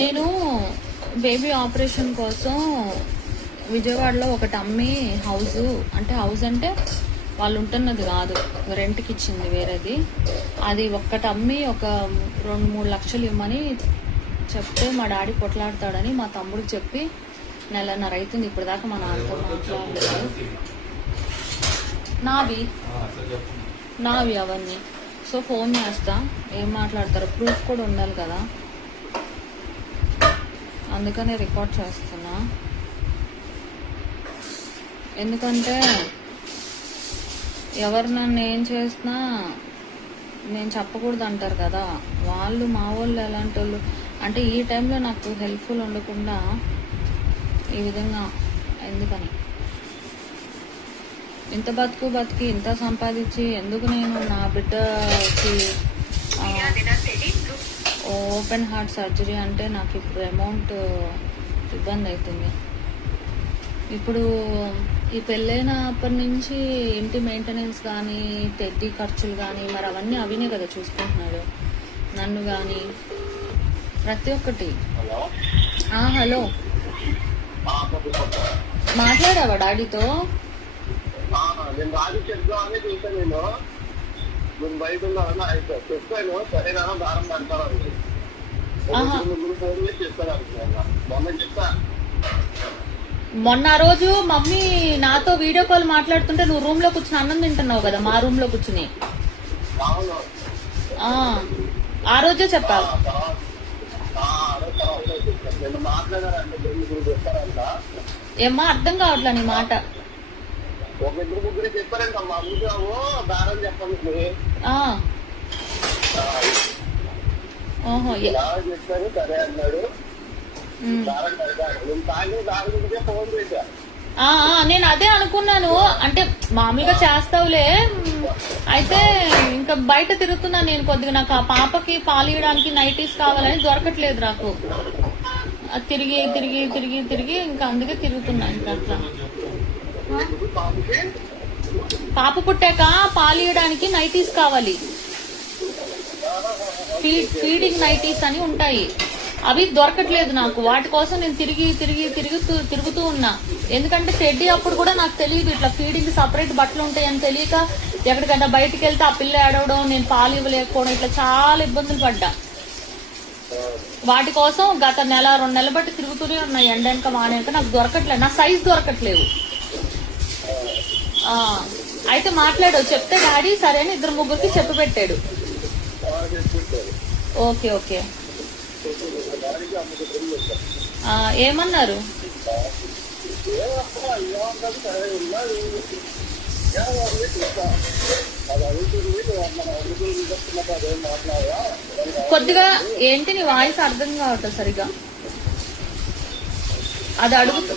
నేను baby operation కోసం విజయవాడలో ఒకటి అమ్మి హౌస్ అంటే వాళ్ళు ఉంటున్నది కాదు, రెంట్కి ఇచ్చింది వేరేది. అది ఒక్కటి అమ్మి ఒక 2-3 లక్షలు ఇవ్వమని చెప్తే మా డాడీ పొట్లాడతాడని మా తమ్ముడికి చెప్పి 1.5 నెలలు అవుతుంది. ఇప్పుడు దాకా మా నాన్నతో మాట్లాడలేదు. నావి అవన్నీ. సో ఫోన్ చేస్తా, ఏం మాట్లాడతారో ప్రూఫ్ కూడా ఉండాలి కదా, అందుకనే రికార్డ్ చేస్తున్నా. ఎందుకంటే ఎవరు నన్ను ఏం చేసినా నేను చెప్పకూడదు అంటారు కదా. వాళ్ళు మా వాళ్ళు ఎలాంటి వాళ్ళు అంటే ఈ టైంలో నాకు హెల్ప్ఫుల్ ఉండకుండా ఈ విధంగా ఎందుకని ఇంత బతికి ఇంత సంపాదించి ఎందుకు నేను నా బిడ్డకి ఓపెన్ హార్ట్ సర్జరీ అంటే నాకు ఇప్పుడు అమౌంట్ ఇబ్బంది అవుతుంది. ఇప్పుడు ఈ పెళ్ళైనప్పటి నుంచి ఇంటి మెయింటెనెన్స్ కానీ టెడ్డీ ఖర్చులు కానీ మరి అవన్నీ అవినే కదా చూసుకుంటున్నాడు, నన్ను కానీ ప్రతి ఒక్కటి. హలో, మాట్లాడావా డాడీతో? మొన్న రోజు మమ్మీ నాతో వీడియో కాల్ మాట్లాడుతుంటే నువ్వు రూమ్ లో కూర్చుని అన్నం తింటున్నావు కదా, మా రూమ్ లో కూర్చుని. ఆ రోజే చెప్పావు. ఏమ్మా అర్థం కావట్లా నీ మాట. ఓహో, నేను అదే అనుకున్నాను. అంటే మామూలుగా చేస్తావులే, అయితే ఇంకా బయట తిరుగుతున్నాను నేను కొద్దిగా. నాకు ఆ పాపకి పాలు ఇవ్వడానికి నైటీస్ కావాలని దొరకట్లేదు నాకు. తిరిగి తిరిగి తిరిగి తిరిగి ఇంకా అందుకే తిరుగుతున్నా. ఇంకా అట్లా పాప పుట్టాక పాలు ఇవ్వడానికి నైటీస్ కావాలి, ఫీడింగ్ నైటీస్ అని ఉంటాయి, అవి దొరకట్లేదు నాకు. వాటి కోసం నేను తిరుగుతూ ఉన్నా. ఎందుకంటే టెడ్డీ అప్పుడు కూడా నాకు తెలియదు ఇట్లా ఫీడింగ్ సపరేట్ బట్టలు ఉంటాయని తెలియక ఎక్కడికైనా బయటకు వెళ్తే ఆ పిల్ల ఏడవడం, నేను పాలు ఇవ్వలేకపోవడం, ఇట్లా చాలా ఇబ్బందులు పడ్డా. వాటి కోసం గత 1-2 నెలలు బట్టి తిరుగుతూనే ఉన్నాయి. ఎండెనక వాడెనక నాకు దొరకట్లేదు, నా సైజ్ దొరకట్లేవు. అయితే మాట్లాడావు, చెప్తే డాడీ సరే అని 2-3కి చెప్పి పెట్టాడు. ఓకే ఓకే, ఏమన్నారు? కొద్దిగా ఏంటి నీ వాయిస్ అర్థం కావట్లేదు సరిగా. అది అడుగుతా.